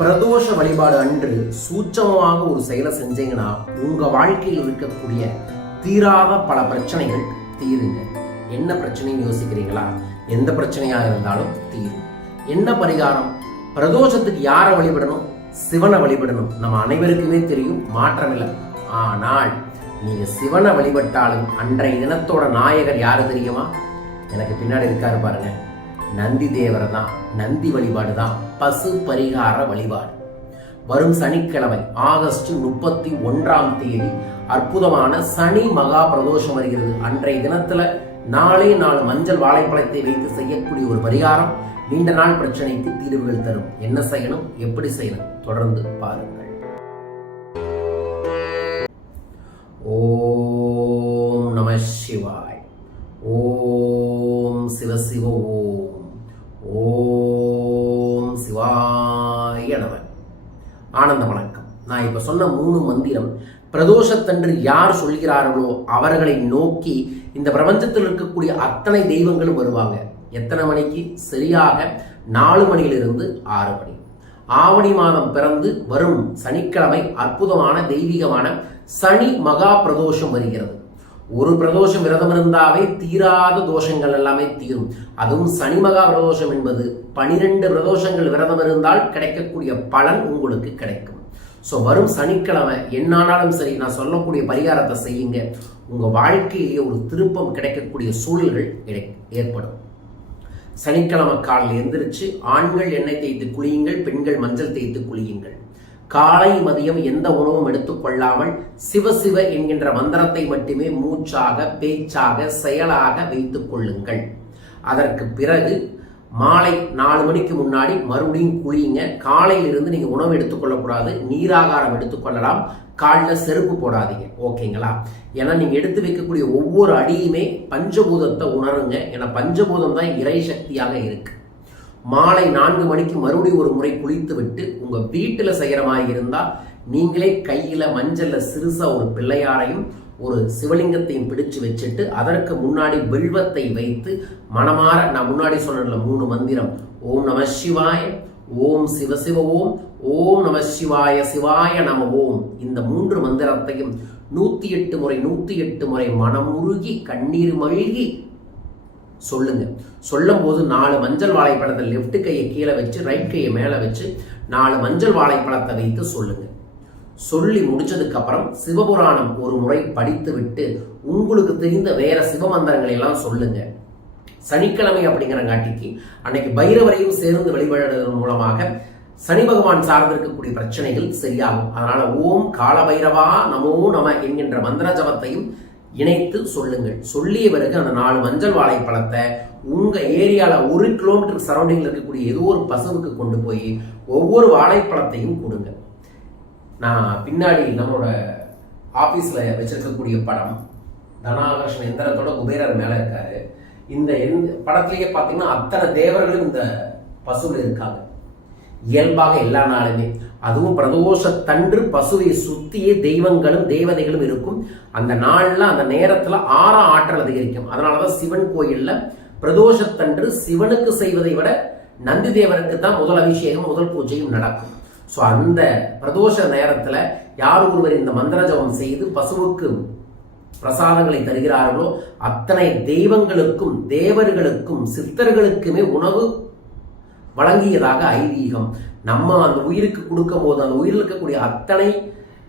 பிரதோஷ வழிபாடு அன்று சூட்சமமாக ஒரு செயலை செஞ்சீங்கன்னா உங்க வாழ்க்கையில் இருக்கக்கூடிய தீராத பல பிரச்சனைகள் தீருங்க. என்ன பிரச்சனைன்னு யோசிக்கிறீங்களா? எந்த பிரச்சனையாக இருந்தாலும் தீரும். என்ன பரிகாரம்? பிரதோஷத்துக்கு யாரை வழிபடணும்? சிவனை வழிபடணும். நம்ம அனைவருக்குமே தெரியும் மாற்றமில்லை ஆனால் நீங்க சிவனை வழிபட்டாலும் அன்றைய தினத்தோட நாயகர் யாரு தெரியுமா? எனக்கு பின்னாடி இருக்காரு பாருங்க. நந்தி தேவரை தான். நந்தி வழிபாடு தான். பசு பரிகார வழிபாடு. வரும் சனிக்கிழமை ஆகஸ்ட் முப்பத்தி ஒன்றாம் தேதி அற்புதமான சனி மகா பிரதோஷம் வருகிறது. அன்றைய தினத்துல நாளே நாள் மஞ்சள் வாழைப்பழத்தை வைத்து செய்யக்கூடிய ஒரு பரிகாரம் நீண்ட நாள் பிரச்சனைக்கு தீர்வுகள் தரும். என்ன செய்யணும்? எப்படி செய்யணும்? தொடர்ந்து பாருங்கள். ஓம் நம சிவாய். ஓம் சிவசிவ ஓம். ஓம் ஆனந்த வணக்கம். நான் இப்போ சொன்ன மூணு மந்திரம் பிரதோஷத்தன்று யார் சொல்கிறார்களோ அவர்களை நோக்கி இந்த பிரபஞ்சத்தில் இருக்கக்கூடிய அத்தனை தெய்வங்களும் வருவாங்க. எத்தனை மணிக்கு? சரியாக நாலு மணியிலிருந்து ஆறு மணி. ஆவணி மாதம் பிறந்து வரும் சனிக்கிழமை அற்புதமான தெய்வீகமான சனி மகா பிரதோஷம் வருகிறது. ஒரு பிரதோஷம் விரதம் இருந்தாவே தீராத தோஷங்கள் எல்லாமே தீரும். அதுவும் சனி மகா பிரதோஷம் என்பது பனிரெண்டு பிரதோஷங்கள் விரதம் இருந்தால் கிடைக்கக்கூடிய பலன் உங்களுக்கு கிடைக்கும். ஸோ வரும் சனிக்கிழமை என்னானாலும் சரி நான் சொல்லக்கூடிய பரிகாரத்தை செய்யுங்க. உங்கள் வாழ்க்கையிலேயே ஒரு திருப்பம் கிடைக்கக்கூடிய சூழல்கள் ஏற்படும். சனிக்கிழமை காலையில் எந்திரிச்சு ஆண்கள் எண்ணெய் தேய்த்து குளியுங்கள் பெண்கள் மஞ்சள் தேய்த்து குளியுங்கள். காலை மதியம் எந்த உணவும் எடுத்துக்கொள்ளாமல் சிவ சிவ என்கின்ற மந்திரத்தை மட்டுமே மூச்சாக பேச்சாக செயலாக வைத்துக் கொள்ளுங்கள். அதற்கு பிறகு மாலை நாலு மணிக்கு முன்னாடி மறுபடியும் குளியுங்க காலையிலிருந்து நீங்கள் உணவு எடுத்துக்கொள்ளக்கூடாது நீராகாரம் எடுத்துக்கொள்ளலாம் காலில் செருப்பு போடாதீங்க. ஓகேங்களா? ஏன்னா நீங்கள் எடுத்து வைக்கக்கூடிய ஒவ்வொரு அடியுமே பஞ்சபூதத்தை உணருங்க. ஏன்னா பஞ்சபூதம் தான் இறை சக்தியாக இருக்குது மாலை நான்கு மணிக்கு மறுபடியும் ஒரு முறை குளித்து விட்டு உங்க வீட்டுல செய்யற மாதிரி இருந்தா நீங்களே கையில மஞ்சள்ல சிறுசா ஒரு பிள்ளையாரையும் ஒரு சிவலிங்கத்தையும் பிடிச்சு வச்சுட்டு அதற்கு முன்னாடி வில்வத்தை வைத்து மனமாற நான் முன்னாடி சொன்னல மூணு மந்திரம். ஓம் நம சிவாய ஓம் சிவசிவ ஓம் ஓம் நம சிவாய சிவாய நம ஓம். இந்த மூன்று மந்திரத்தையும் நூத்தி எட்டு முறை நூத்தி எட்டு முறை மனமுருகி கண்ணீர் மழுகி சொல்லுங்க. சொல்லும் போது நாலு மஞ்சள் வாழைப்பழத்தை லெஃப்ட் கையை கீழே வச்சு ரைட் கையை மேலே வச்சு நாலு மஞ்சள் வாழைப்பழத்தை வைத்து சொல்லுங்க. சொல்லி முடிச்சதுக்கப்புறம் சிவபுராணம் ஒரு முறை படித்து விட்டு உங்களுக்கு தெரிந்த வேற சிவமந்திரங்களை எல்லாம் சொல்லுங்க. சனிக்கிழமை அப்படிங்கிறங்காட்டிக்கு அன்னைக்கு பைரவரையும் சேர்ந்து வழிபடுறதன் மூலமாக சனி பகவான் சார்ந்திருக்கக்கூடிய பிரச்சனைகள் சரியாகும். அதனால ஓம் காலபைரவா நமோ நம என்கின்ற மந்திர ஜபத்தையும் இணைத்து சொல்லுங்கள். சொல்லிய பிறகு அந்த நாலு மஞ்சள் வாழைப்பழத்தை உங்கள் ஏரியாவில் ஒரு கிலோமீட்டர் சரௌண்டிங்கில் இருக்கக்கூடிய ஏதோ ஒரு பசுவுக்கு கொண்டு போய் ஒவ்வொரு வாழைப்பழத்தையும் கொடுங்க. நான் பின்னாடி நம்மளோட ஆஃபீஸில் வச்சிருக்கக்கூடிய படம் தனாகர்ஷன் எந்திரத்தோட குபேரர் மேலே இருக்காரு. இந்த எந்த படத்திலேயே பார்த்தீங்கன்னா அத்தனை தேவர்களும் இந்த பசுவில் இருக்காங்க. இயல்பாக எல்லா நாளுமே. அதுவும் பிரதோஷத்தன்று பசுவை சுத்தியே தெய்வங்களும் தேவதைகளும் இருக்கும். அந்த நாளில் அந்த நேரத்தில் ஆற ஆற்றல் அதிகரிக்கும். அதனாலதான் சிவன் கோயிலில் பிரதோஷத்தன்று சிவனுக்கு செய்வதை விட நந்தி தேவனுக்கு தான் முதல் அபிஷேகம் முதல் பூஜையும் நடக்கும். ஸோ அந்த பிரதோஷ நேரத்தில் யார் ஒருவர் இந்த மந்திர ஜபம் செய்து பசுவுக்கு பிரசாதங்களை தருகிறார்களோ அத்தனை தெய்வங்களுக்கும் தேவர்களுக்கும் சித்தர்களுக்குமே உணவு வழங்கியதாக ஐதீகம். நம்ம அந்த உயிருக்கு கொடுக்கும் போது அந்த உயிரில் இருக்கக்கூடிய அத்தனை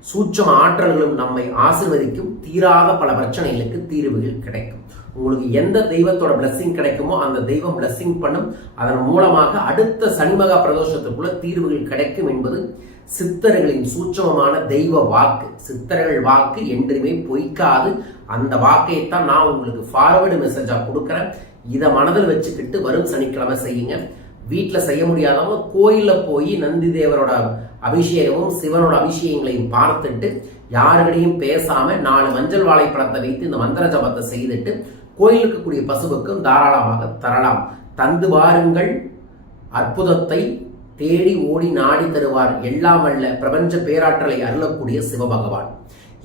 சூட்சம் ஆற்றல்களும் நம்மை ஆசிர்வதிக்கும் தீராத பல பிரச்சனைகளுக்கு தீர்வுகள் கிடைக்கும். உங்களுக்கு எந்த தெய்வத்தோட பிளஸ்ஸிங் கிடைக்குமோ அந்த தெய்வம் பிளஸ்ஸிங் பண்ணும். அதன் மூலமாக அடுத்த சனிமகா பிரதோஷத்துக்குள்ள தீர்வுகள் கிடைக்கும் என்பது சித்தர்களின் சூட்சமமான தெய்வ வாக்கு. சித்தர்கள் வாக்கு என்றுமே பொய்க்காது. அந்த வாக்கையைத்தான் நான் உங்களுக்கு ஃபார்வர்டு மெசேஜாக கொடுக்குறேன். இதை மனதில் வச்சுக்கிட்டு வரும் சனிக்கிழமை செய்யுங்க. வீட்டில் செய்ய முடியாதவங்க கோயிலில் போய் நந்தி தேவரோட அபிஷேகமும் சிவனோட அபிஷேகங்களையும் பார்த்துட்டு யாருக்கிடையும் பேசாமல் நாலு மஞ்சள் வாழைப்பழத்தை வைத்து இந்த மந்திர ஜபத்தை செய்துட்டு கோயிலுக்கு கூடிய பசுவுக்கும் தாராளமாக தரலாம். தந்து வாருங்கள். அற்புதத்தை தேடி ஓடி நாடி தருவார். எல்லாம் வல்ல பிரபஞ்ச பேராற்றலை அருளக்கூடிய சிவபகவான்.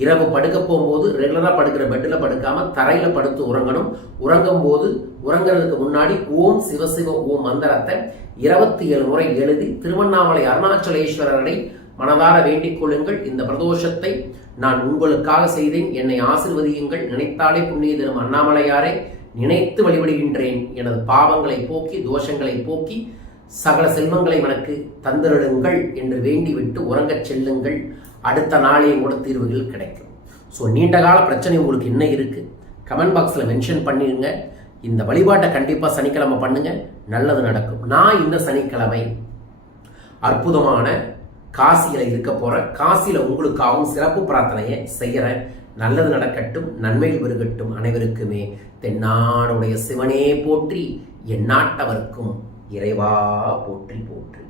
இரவு படுக்க போகும்போது ரெகுலராக படுக்கிற பெட்டில் படுக்காமல் தரையில் படுத்து உறங்கணும். உறங்கும் போது உறங்குறதுக்கு முன்னாடி ஓம் சிவசிவ ஓம் மந்திரத்தை இருபத்தி ஏழு முறை எழுதி திருவண்ணாமலை அருணாச்சலேஸ்வரரை மனதார வேண்டிக் கொள்ளுங்கள். இந்த பிரதோஷத்தை நான் உங்களுக்காக செய்தேன். என்னை ஆசிர்வதியுங்கள். நினைத்தாலே புண்ணிய தரும் அண்ணாமலையாரை நினைத்து வழிபடுகின்றேன். எனது பாவங்களை போக்கி தோஷங்களை போக்கி சகல செல்வங்களை எனக்கு தந்திருடுங்கள் என்று வேண்டிவிட்டு உறங்கச் செல்லுங்கள். அடுத்த நாளே கூட தீர்வுகள் கிடைக்கும். ஸோ நீண்ட கால பிரச்சனை உங்களுக்கு என்ன இருக்குது கமெண்ட் பாக்ஸில் மென்ஷன் பண்ணிடுங்க. இந்த வழிபாட்டை கண்டிப்பாக சனிக்கிழமை பண்ணுங்கள் நல்லது நடக்கும். நான் இந்த சனிக்கிழமை அற்புதமான காசியில் இருக்க போகிறேன் காசியில் உங்களுக்காகவும் சிறப்பு பிரார்த்தனையை செய்கிறேன் நல்லது நடக்கட்டும் நன்மைகள் பெருகட்டும் அனைவருக்குமே. தென்னாடுடைய சிவனே போற்றி என் நாட்டவர்க்கும் இறைவா போற்றி போற்றி.